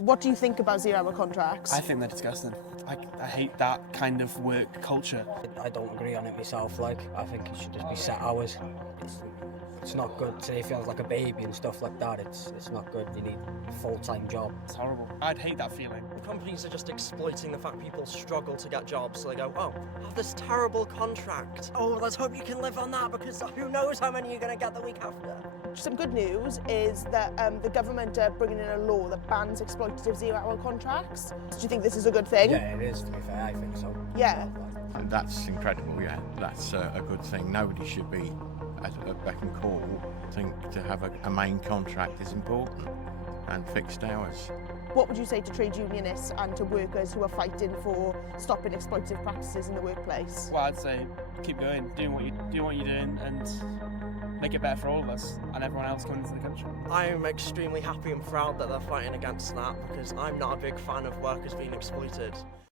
What do you think about zero-hour contracts? I think they're disgusting. I hate that kind of work culture. I don't agree on it myself. I think it should just be set hours. It's not good. Say if you have like a baby and stuff like that, it's not good. You need a full-time job. It's horrible. I'd hate that feeling. Companies are just exploiting the fact people struggle to get jobs, so they go, oh, have this terrible contract. Oh, let's hope you can live on that, because who knows how many you're going to get the week after. Some good news is that the government are bringing in a law that bans exploitative zero-hour contracts. Do you think this is a good thing? Yeah, it is, to be fair. I think so. Yeah. That's incredible, yeah. That's a good thing. Nobody should be at a beck and call. I think to have a main contract is important, and fixed hours. What would you say to trade unionists and to workers who are fighting for stopping exploitative practices in the workplace? Well, I'd say keep going, do what you're doing, and make it better for all of us and everyone else coming into the country. I'm extremely happy and proud that they're fighting against that, because I'm not a big fan of workers being exploited.